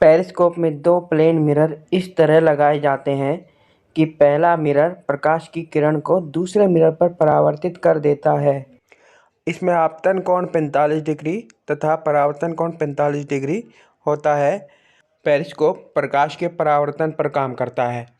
Periscope में दो plane mirror इस तरह लगाए जाते हैं कि पहला मिरर प्रकाश की किरण को दूसरे मिरर पर परावर्तित कर देता है। इसमें आपतन कोण 45 डिग्री तथा परावर्तन कोण 45 डिग्री होता है। पेरिस्कोप प्रकाश के परावर्तन पर काम करता है।